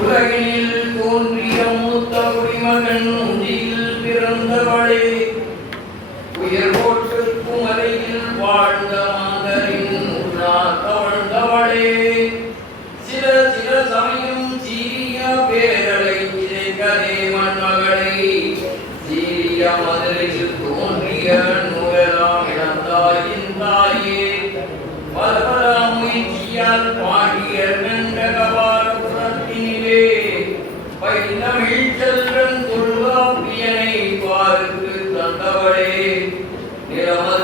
உலகினில் தோன்றிய மூத்த குடிமகன் உந்தியில் பிறந்தவளே. உயர் போட்டு குமரையில் வாழ்ந்த மாந்தரின் உண்ணார் கவழ்ந்தவளே. சில சில சமயம் சீரிய பேரலை கிடைக்கதே மண்மகளை. சீரிய மதுரையில் தோன்றிய நூலாம் இழந்தாயின் தாயே. பல பல முயற்சியால் பாடிய Yeah.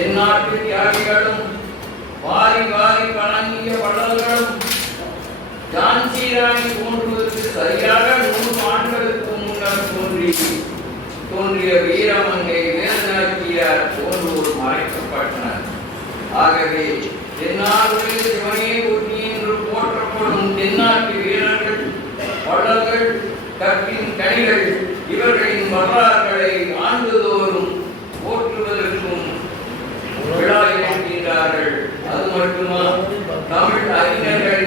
தென்னாட்டு தியாகிகளும் வாரி வாரி வழங்கிய வள்ளல்களும் ஜான்சி ராணி தோன்றுவதற்கு சரியாக நூறு ஆண்டுகளுக்கு முன்னர் தோன்றி தோன்றிய வீரமங்கை மேல்நாட்டியார் தோன்றுவோர் மறைக்கப்பட்டனர். ஆகவே தென்னாடுடைய சிவனே ஒட்டி என்று போற்றப்படும் தென்னாட்டு வீரர்கள் வள்ளல்கள் கற்பின் கனிகள் இவர்களின் வரலாறு ஆண்டுதோறும் போற்றுவதற்கும் விழா இணைக்கின்றார்கள் அது மட்டுமா தமிழ் அறிஞர்களின்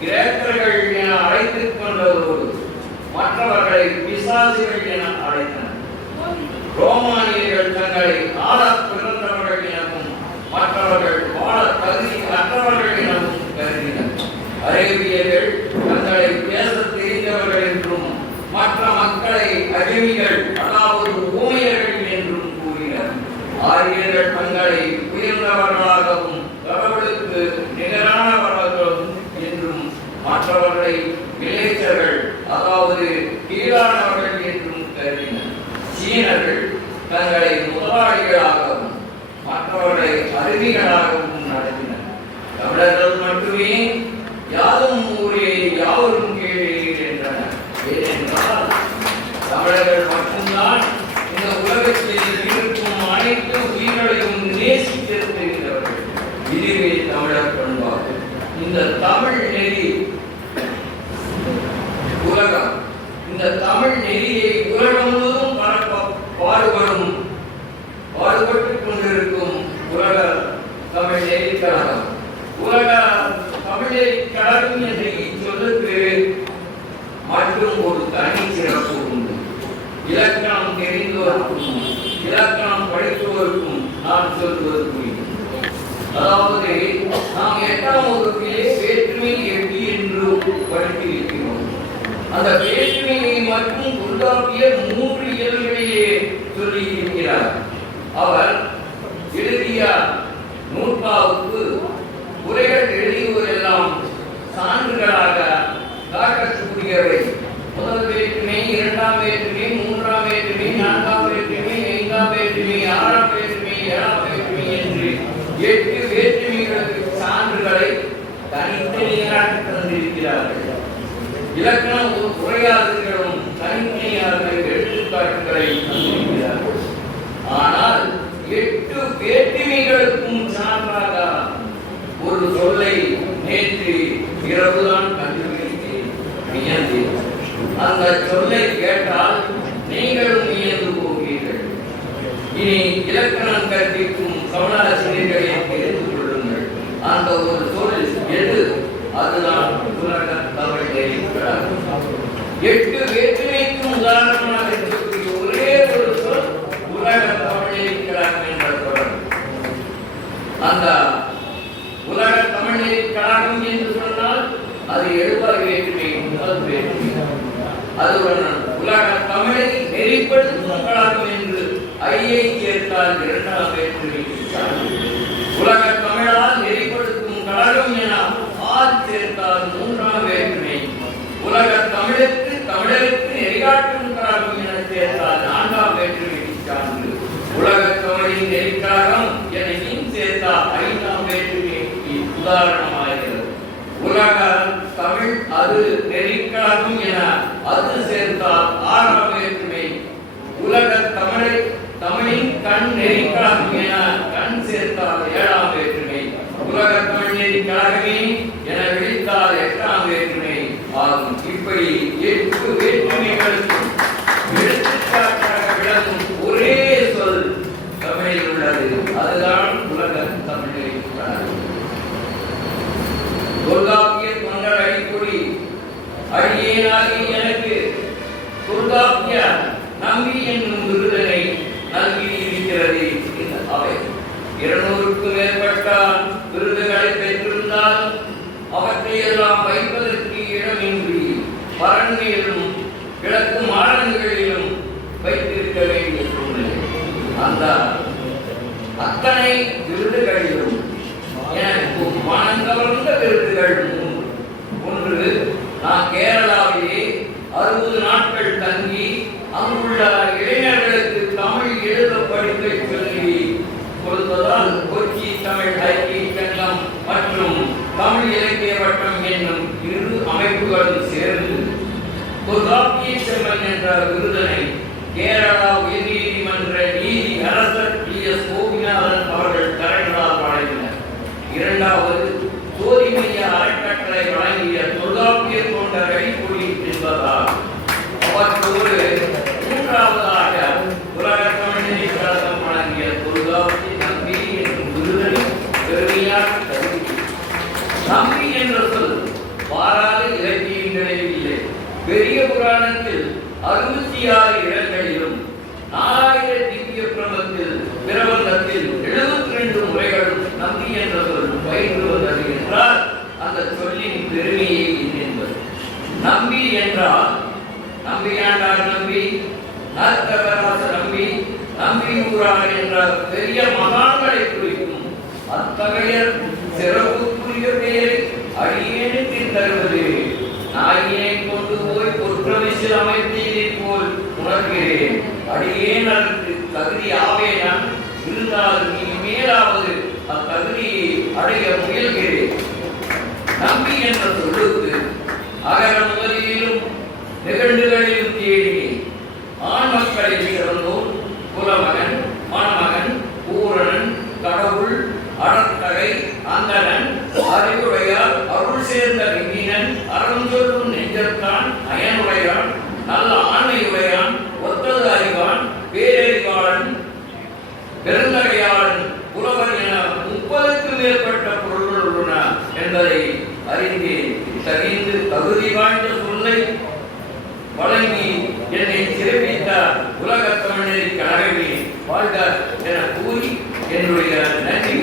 கிரேக்கர்கள் என அழைத்துக் கொண்டதோடு மற்றவர்களை பிசாசுகள் என அழைத்தனர். ரோமானியர்கள் தங்களை ஆள பிறந்தவர்கள் எனவும் மற்றவர்கள் வாழ தகுதி அற்றவர்கள் எனவும் கருதினர். அரேபியர்கள் தங்களை பேச தெரிந்தவர்கள் என்றும் மற்ற மக்களை அடிமைகள் அதாவது ஊமையர்கள் என்றும் கூறினர். ஆரியர்கள் தங்களை உயர்ந்தவர்களாகவும் கடவுளுக்கு நிகரானவர்களும் என்றும் மற்றவர்களை விளைச்சர்கள் அதாவது கீழானவர்கள் என்றும் கருதினர். சீனர்கள் தங்களை முதலாளிகளாகவும் மற்றவர்களை அருவிகளாகவும் நடத்தினர். தமிழர்கள் மட்டுமே யாதும் ஊரே யாவரும் கீழே என்றனர். ஏனென்றால் தமிழர்கள் அந்த வேற்றுமையை மட்டும் தொல்காப்பியர் மூன்று இயல்களிலே சொல்லி இருக்கிறார் அவர் எழுதிய நூற்பாவுக்கு உரைகள் எழுதியவரெல்லாம் சான்றுகளாக காட்டக்கூடியவை முதல் வேற்றுமை இரண்டாம் வேற்றுமை மூன்றாம் வேற்றுமை நான்காம் வேற்றுமை ஐந்தாம் வேற்றுமை ஆறாம் வேற்றுமை ஏழாம் வேற்றுமை என்று எட்டு வேற்றுமைகளுக்கு சான்றுகளை தனித்தனியாக தந்திருக்கிறார்கள். இலக்கணம் ஒரு உரையாளர்களும் தனித்தனியாக எடுத்துக்காட்டுகளை தந்திருக்கிறார்கள் ஆனால் எட்டு வேற்றுமைகளுக்கும் சான்றாக ஒரு சொல்லை நேற்று சொல்லான் கண்டுபிடித்தேன் வியந்தேன். அந்த சொல்லை கேட்டால் நீங்களும் வியந்து போவீர்கள். இனி இலக்கணம் கற்பிக்கும் தமிழாசிரியர்களை தெரிந்து கொள்ளுங்கள். அந்த ஒரு சொல் எது? அதுதான் உலக தமிழ் எட்டு வேற்றுமைக்கும் உதாரணமாக இருக்கக்கூடிய ஒரே ஒரு சொல் உலக தமிழ் நெறிக்கழகம் என்ற தொடர் அந்த உலக தமிழ் நெறிக்கழகம் என்று சொன்னால் அது எழுபது வேற்றுமை முதல் வேற்றுமை அதுடன் உலக தமிழை நெறிப்படுத்தும் என்று ஐயை சேர்த்தால் இரண்டாம் வேற்றுமை. உலக தமிழால் நெறிப்படுத்தும் கழகம் என ஆர் சேர்த்தால் மூன்றாம் வேற்றுமை. உலக தமிழுக்கு தமிழருக்கு நெறிகாட்டும் கழகம் என சேர்த்தால் நான்காம் வேற்றுமை. சான்று உலக தமிழின் நெறிக்கழகம் என இன் சேர்த்தால் ஐந்தாம் வேற்றுமைக்கு உதாரணமாகிறது உலக தமிழ் அது நெறிக்கழகம் என அது சேர்ந்தால் ஆறாம் உலக தமிழை தமிழின் கண் நெறிக்கழகம் என கண் சேர்த்தால் ஏழாம் வேற்றுமை உலக தமிழ் நெறிக்கழகமே என விழித்தால் எட்டாம் வேற்றுமை ஆகும் இப்படி எட்டு வேற்றுமைகளுக்கும் எடுத்துக்காட்டாக விளங்கும் ஒரே சொல் தமிழில் உள்ளது அதுதான் உலக தமிழ் நெறிக்கழகம் தொல்காப்பிய தொண்டர் அடிப்பொடி அடியேனாகி எனக்கு தொல்காப்பிய நம்பி என்னும் விருதனை நல்கி இருக்கிறது இந்த அவை இருநூறுக்கும் மேற்பட்ட விருதுகளை பெற்றிருந்தால் அவற்றை எல்லாம் வைப்பதற்கு இடமின்றி பரணியில் தொல்காப்பிய செம்மன் என்ற விருதனை கேரளா உயர்நீதிமன்ற நீதி அரசர் பி. எஸ். கோபிநாதன் அவர்கள் தலைவரால் வழங்கினர். இரண்டாவது சோதிமைய அரட்டை நம்பியூரார் என்ற பெரிய மகான்களை குறிக்கும் அத்தகைய சிறப்புக்குரிய பெயரை அடியேனுக்கு தருவது. நாயினை கொண்டு போய் பொற்றவிசில் அமைத்தீரை போல் உணர்கிறேன். அடியேன் அதற்கு தகுதி ஆவேனான். இருந்தால் நீ மேலாவது அத்தகுதியை அடைய முயல்கிறேன். நம்பி என்ற சொல்லுக்கு அகர முதலிலும் நிகழ்ந்து அறிவுரையால் அருள் சேர்ந்த விஞ்ஞன் அறம் சொல்லும் அயனுடையான் நல்ல ஆண்மையுடையான் ஒத்தது அறிவான் பேரறிவாளன் பெருந்தகையாளன் புலவர் என முப்பதுக்கு மேற்பட்ட பொருள்கள் உள்ளன என்பதை அறிந்து தகிந்து தகுதி வாய்ந்த சொல்லை வழங்கி என்னை சிறப்பித்த உலக தமிழரை கழகமே வாழ்க என கூறி என்னுடைய நன்றி